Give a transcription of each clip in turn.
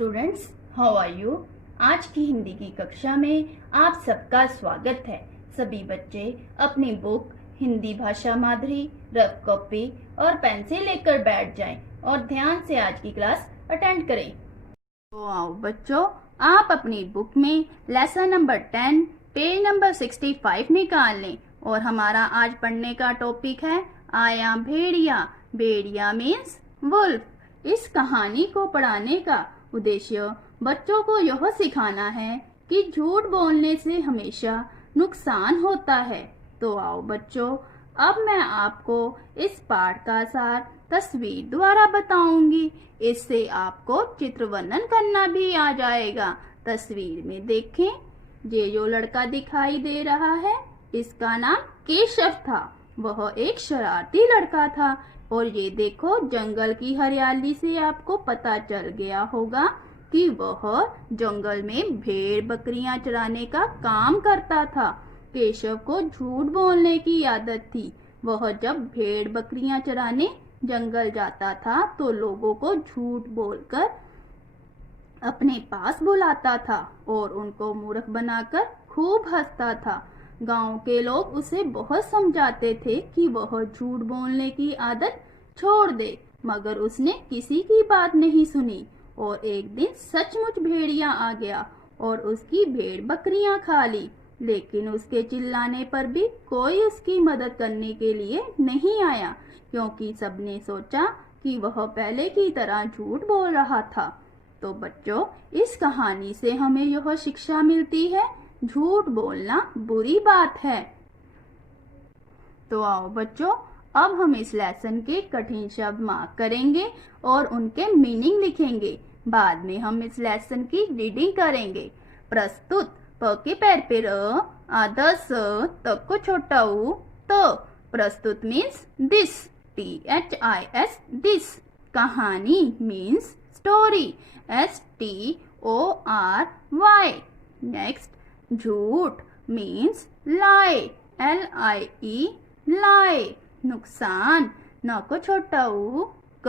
Students, how are you. आज की हिंदी की कक्षा में आप सबका स्वागत है। सभी बच्चे अपनी बुक हिंदी भाषा माधुरी, रफ कॉपी और पेन से लेकर बैठ जाएं और ध्यान से आज की क्लास अटेंड करें। तो आओ बच्चों, आप अपनी बुक में लेसन नंबर 10 पेज नंबर 65 निकाल लें और हमारा आज पढ़ने का टॉपिक है आया भेड़िया। भेड़िया मीन्स वुल्फ। इस कहानी को पढ़ाने का उद्देश्य बच्चों को यह सिखाना है कि झूठ बोलने से हमेशा नुकसान होता है। तो आओ बच्चों, अब मैं आपको इस पाठ का सार तस्वीर द्वारा बताऊंगी। इससे आपको चित्र वर्णन करना भी आ जाएगा। तस्वीर में देखें, ये जो लड़का दिखाई दे रहा है इसका नाम केशव था। वह एक शरारती लड़का था। और ये देखो, जंगल की हरियाली से आपको पता चल गया होगा कि वह जंगल में भेड़ बकरियां चराने का काम करता था। केशव को झूठ बोलने की आदत थी। वह जब भेड़ बकरियां चराने जंगल जाता था तो लोगों को झूठ बोलकर अपने पास बुलाता था और उनको मूर्ख बनाकर खूब हंसता था। गांव के लोग उसे बहुत समझाते थे कि वह झूठ बोलने की आदत छोड़ दे, मगर उसने किसी की बात नहीं सुनी। और एक दिन सचमुच भेड़िया आ गया और उसकी भेड़ बकरियां खा ली। लेकिन उसके चिल्लाने पर भी कोई उसकी मदद करने के लिए नहीं आया, क्योंकि सबने सोचा कि वह पहले की तरह झूठ बोल रहा था। तो बच्चों, इस कहानी से हमें यह शिक्षा मिलती है, झूठ बोलना बुरी बात है। तो आओ बच्चों, अब हम इस लेसन के कठिन शब्द मार्क करेंगे और उनके मीनिंग लिखेंगे। बाद में हम इस लेसन की रीडिंग करेंगे। प्रस्तुत, प के पैर पे र, आधा स, त को छोटा उ, त। प्रस्तुत मीन्स दिस, THIS, दिस। कहानी मीन्स स्टोरी, STORY। नेक्स्ट, झूठ मीन्स lie, LIE, lie। नुकसान, न को छोटा उ, क,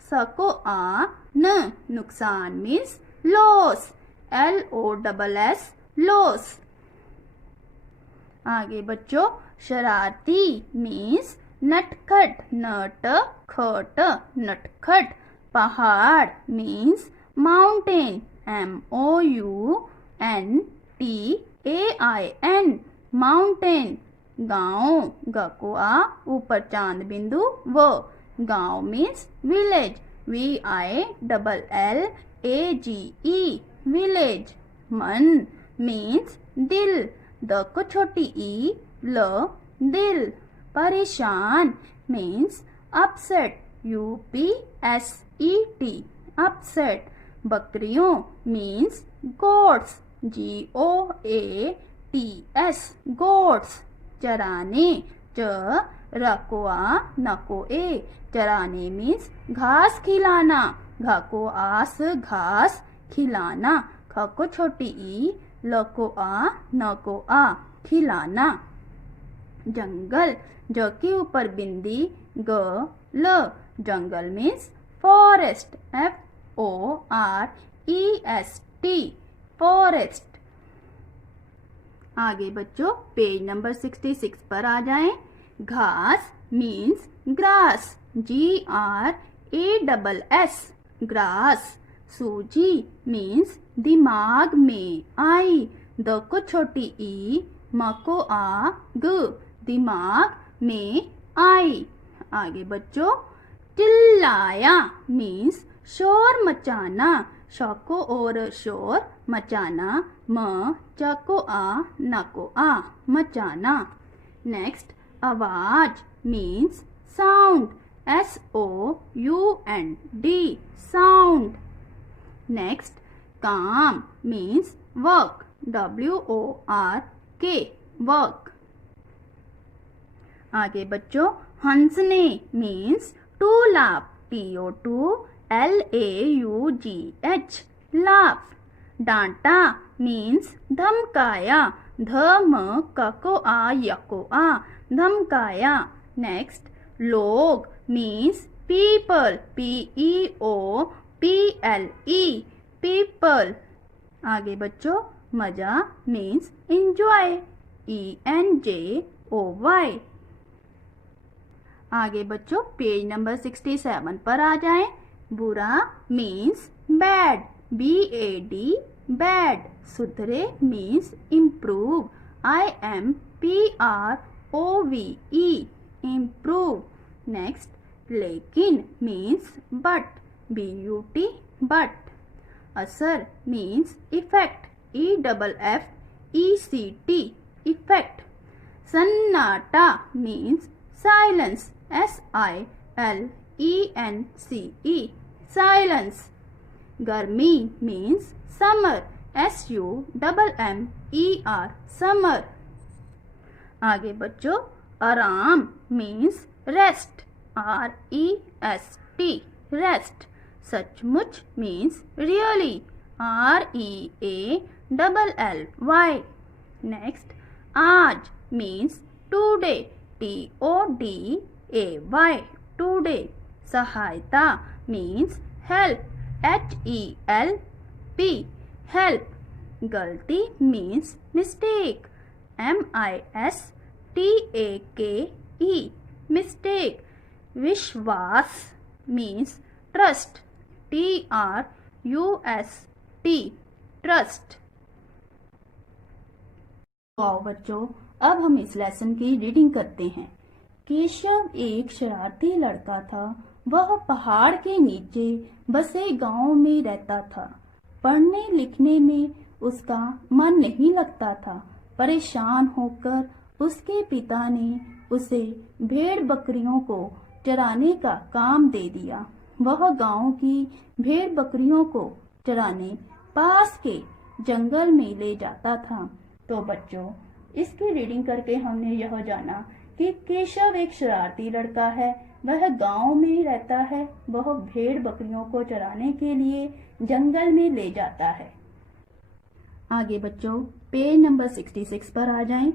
स को आ, न। नुकसान मीन्स लॉस, LOSS, लॉस। आगे बच्चों, शरारती मीन्स नटखट, नट खट, नटखट। पहाड़ मीन्स माउंटेन, MOUNTAIN, माउंटेन। गांव, ग को आ, ऊपर चांद बिंदु व। गांव मीन्स विलेज, VILLAGE, विलेज। मन मीन्स दिल, द को छोटी ई, ल, दिल। परेशान मीन्स अपसेट, UPSET, अपसेट। बकरियों मीन्स गोट्स, GOATS, गोट्स। चराने, च, र को आ, न को ए, चराने मीन्स घास खिलाना, घ को आस, घास। खिलाना, ख को छोटी ई, ल को आ, न को आ, खिलाना। जंगल, ज के ऊपर बिंदी, ग, ल। जंगल मीन्स फॉरेस्ट, FOREST, फॉरेस्ट। आगे बच्चों, पेज नंबर 66 पर आ जाएं। घास मीन्स ग्रास, GRASS, ग्रास। सूजी मीन्स दिमाग में आई, द को छोटी ई, म को आ, ग, दिमाग में आई। आगे बच्चों, चिल्लाया मीन्स शोर मचाना, श को और शोर, मचाना, म, च को आ, न को आ, मचाना। नेक्स्ट, आवाज means sound, SOUND, sound. Next, काम मीन्स वर्क, WORK, वर्क। आगे बच्चों, हंसने means to laugh, TOLAUGH, laugh. डांटा मीन्स धमकाया, धम, क को आ, य को आ, धमकाया। नेक्स्ट, लोग मीन्स पीपल, PEOPLE, people। आगे बच्चों, मजा मीन्स enjoy, ENJOY। आगे बच्चों पेज नंबर 67 पर आ जाएं। बुरा मीन्स बैड, BAD बैड। सुधरे means improve, IMPROVE improve. Next, लेकिन मीन्स बट, BUT बट। असर मीन्स इफेक्ट, EFFECT इफेक्ट। सन्नाटा मीन्स साइलेंस, SILENCE साइलेंस। गर्मी मीन्स समर, SUMMER समर। आगे बच्चों, आराम मीन्स रेस्ट, REST रेस्ट। सचमुच मीन्स रियली, REALLY। नेक्स्ट, आज मीन्स टुडे, TODAY टुडे। सहायता मीन्स हेल्प, HELP हेल्प। गलती मीन्स मिस्टेक, MISTAKE मिस्टेक। विश्वास मीन्स ट्रस्ट, TRUST ट्रस्ट। आओ बच्चों, अब हम इस लेसन की रीडिंग करते हैं। केशव एक शरारती लड़का था। वह पहाड़ के नीचे बसे गांव में रहता था। पढ़ने लिखने में उसका मन नहीं लगता था। परेशान होकर उसके पिता ने उसे भेड़ बकरियों को चराने का काम दे दिया। वह गांव की भेड़ बकरियों को चराने पास के जंगल में ले जाता था। तो बच्चों, इसकी रीडिंग करके हमने यह जाना कि केशव एक शरारती लड़का है। वह गांव में रहता है। वह भेड़ बकरियों को चराने के लिए जंगल में ले जाता है। आगे बच्चों, पेज नंबर 66 पर आ जाएं।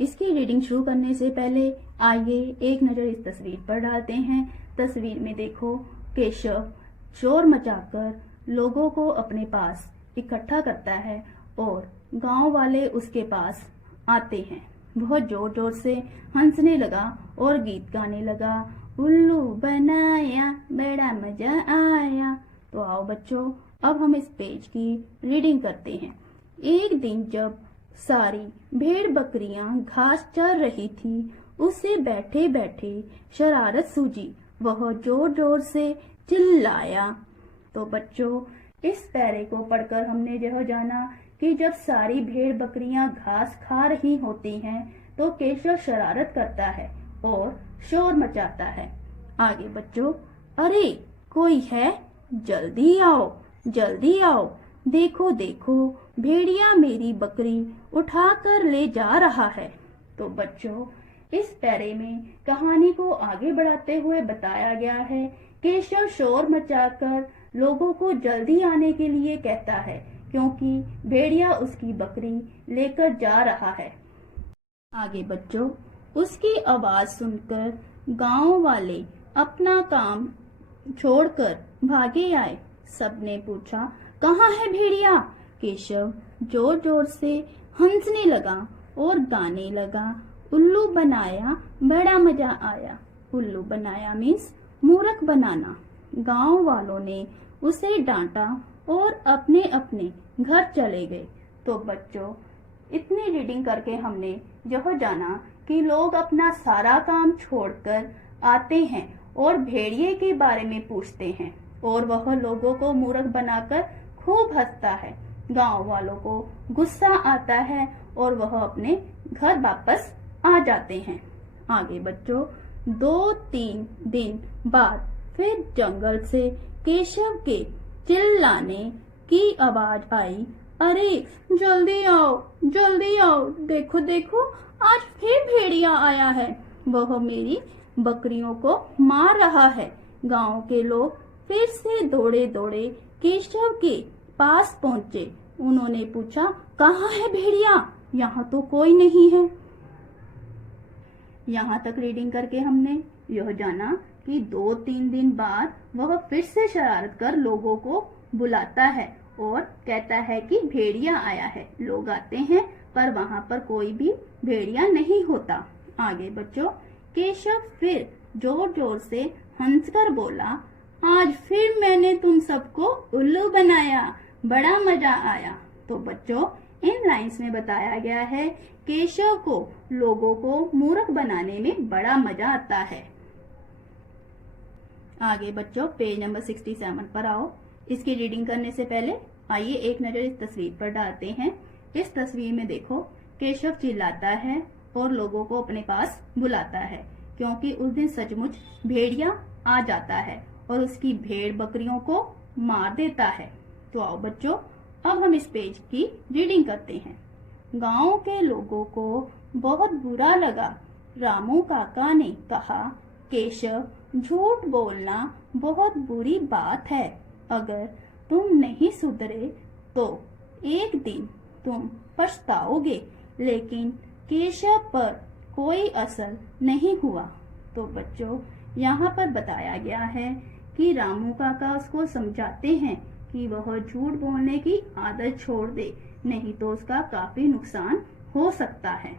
इसकी रीडिंग शुरू करने से पहले आइए एक नजर इस तस्वीर पर डालते हैं। तस्वीर में देखो, केशव शोर मचाकर लोगों को अपने पास इकट्ठा करता है और गांव वाले उसके पास आते हैं। वह जोर जोर से हंसने लगा और गीत गाने लगा। उल्लू बनाया बड़ा मजा आया। तो आओ बच्चों, अब हम इस पेज की रीडिंग करते हैं। एक दिन जब सारी भेड़ बकरियां घास चर रही थी, उसे बैठे बैठे शरारत सूझी। वह जोर जोर से चिल्लाया। तो बच्चों, इस पैरे को पढ़कर हमने यह जाना कि जब सारी भेड़ बकरियां घास खा रही होती हैं, तो केशव शरारत करता है और शोर मचाता है। आगे बच्चों, अरे कोई है, जल्दी आओ, जल्दी आओ, देखो देखो, भेड़िया मेरी बकरी उठाकर ले जा रहा है। तो बच्चों, इस पैरे में कहानी को आगे बढ़ाते हुए बताया गया है, केशव शोर मचाकर लोगों को जल्दी आने के लिए कहता है, क्योंकि भेड़िया उसकी बकरी लेकर जा रहा है। आगे बच्चों, उसकी आवाज सुनकर गांव वाले अपना काम छोड़कर भागे आए। सबने पूछा, कहाँ है भेड़िया? केशव जोर जोर से हंसने लगा और गाने लगा। उल्लू बनाया बड़ा मजा आया। उल्लू बनाया मीन्स मूर्ख बनाना। गांव वालों ने उसे डांटा और अपने अपने घर चले गए। तो बच्चों, इतनी रीडिंग करके हमने यह जाना कि लोग अपना सारा काम छोड़कर आते हैं और भेड़िए के बारे में पूछते हैं और वह लोगों को मूर्ख बनाकर खूब हंसता है। गांव वालों को गुस्सा आता है और वह अपने घर वापस आ जाते हैं। आगे बच्चों, 2-3 दिन बाद फिर जंगल से केशव के चिल्लाने की आवाज आई। अरे जल्दी आओ, जल्दी आओ, देखो देखो, आज फिर भेड़िया आया है। वह मेरी बकरियों को मार रहा है। गांव के लोग फिर से दौड़े दौड़े केशव के पास पहुंचे। उन्होंने पूछा, कहाँ है भेड़िया? यहाँ तो कोई नहीं है। यहाँ तक रीडिंग करके हमने यह जाना कि 2-3 दिन बाद वह फिर से शरारत कर लोगों को बुलाता है और कहता है कि भेड़िया आया है। लोग आते हैं पर वहाँ पर कोई भी भेड़िया नहीं होता। आगे बच्चों, केशव फिर जोर जोर से हंसकर बोला, आज फिर मैंने तुम सबको उल्लू बनाया, बड़ा मजा आया। तो बच्चों, इन लाइंस में बताया गया है केशव को लोगों को मूर्ख बनाने में बड़ा मजा आता है। आगे बच्चों, पेज नंबर 67 पर आओ। इसकी रीडिंग करने से पहले आइए एक नजर इस तस्वीर पर डालते हैं। इस तस्वीर में देखो, केशव चिल्लाता है और लोगों को अपने पास बुलाता है क्योंकि उस दिन सचमुच भेड़िया आ जाता है और उसकी भेड़ बकरियों को मार देता है। तो आओ बच्चों, अब हम इस पेज की रीडिंग करते हैं। गांव के लोगों को बहुत बुरा लगा। रामू काका ने कहा, केशव, झूठ बोलना बहुत बुरी बात है। अगर तुम नहीं सुधरे तो एक दिन तुम पछताओगे। लेकिन केशव पर कोई असर नहीं हुआ। तो बच्चों, यहाँ पर बताया गया है कि रामू काका उसको समझाते हैं कि वह झूठ बोलने की आदत छोड़ दे, नहीं तो उसका काफी नुकसान हो सकता है।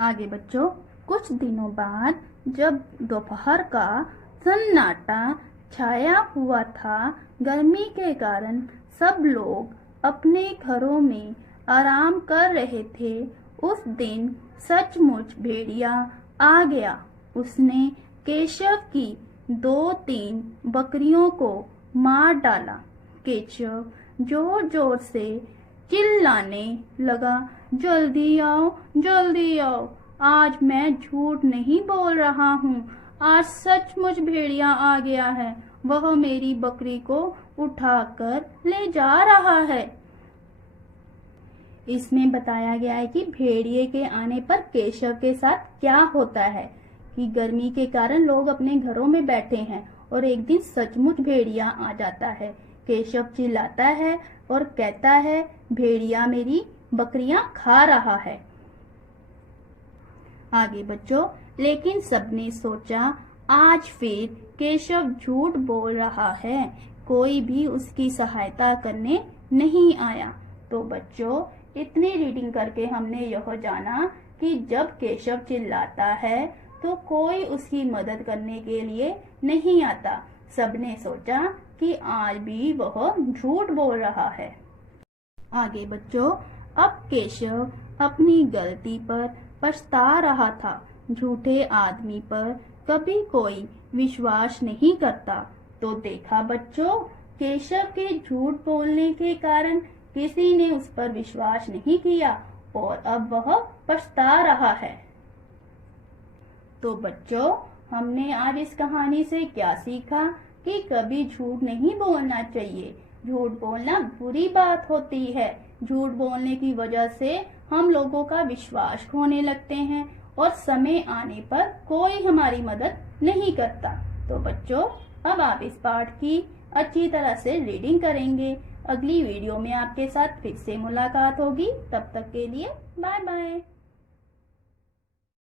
आगे बच्चों, कुछ दिनों बाद जब दोपहर का सन्नाटा छाया हुआ था, गर्मी के कारण सब लोग अपने घरों में आराम कर रहे थे, उस दिन सचमुच भेड़िया आ गया। उसने केशव की 2-3 बकरियों को मार डाला। केशव जोर जोर से चिल्लाने लगा, जल्दी आओ, जल्दी आओ, आज मैं झूठ नहीं बोल रहा हूँ, आज सचमुच भेड़िया आ गया है, वह मेरी बकरी को उठाकर ले जा रहा है। इसमें बताया गया है कि भेड़िए के आने पर केशव के साथ क्या होता है कि गर्मी के कारण लोग अपने घरों में बैठे हैं और एक दिन सचमुच भेड़िया आ जाता है। केशव चिल्लाता है और कहता है, भेड़िया मेरी बकरियां खा रहा है। आगे बच्चों, लेकिन सबने सोचा आज फिर केशव झूठ बोल रहा है, कोई भी उसकी सहायता करने नहीं आया। तो बच्चों, इतनी रीडिंग करके हमने यह जाना कि जब केशव चिल्लाता है तो कोई उसकी मदद करने के लिए नहीं आता। सबने सोचा कि आज भी वह झूठ बोल रहा है। आगे बच्चों, अब केशव अपनी गलती पर पछता रहा था। झूठे आदमी पर कभी कोई विश्वास नहीं करता। तो देखा बच्चों, केशव के झूठ बोलने के कारण किसी ने उस पर विश्वास नहीं किया और अब वह पछता रहा है। तो बच्चों, हमने आज इस कहानी से क्या सीखा कि कभी झूठ नहीं बोलना चाहिए। झूठ बोलना बुरी बात होती है। झूठ बोलने की वजह से हम लोगों का विश्वास खोने लगते हैं और समय आने पर कोई हमारी मदद नहीं करता। तो बच्चों, अब आप इस पाठ की अच्छी तरह से रीडिंग करेंगे। अगली वीडियो में आपके साथ फिर से मुलाकात होगी। तब तक के लिए बाय बाय।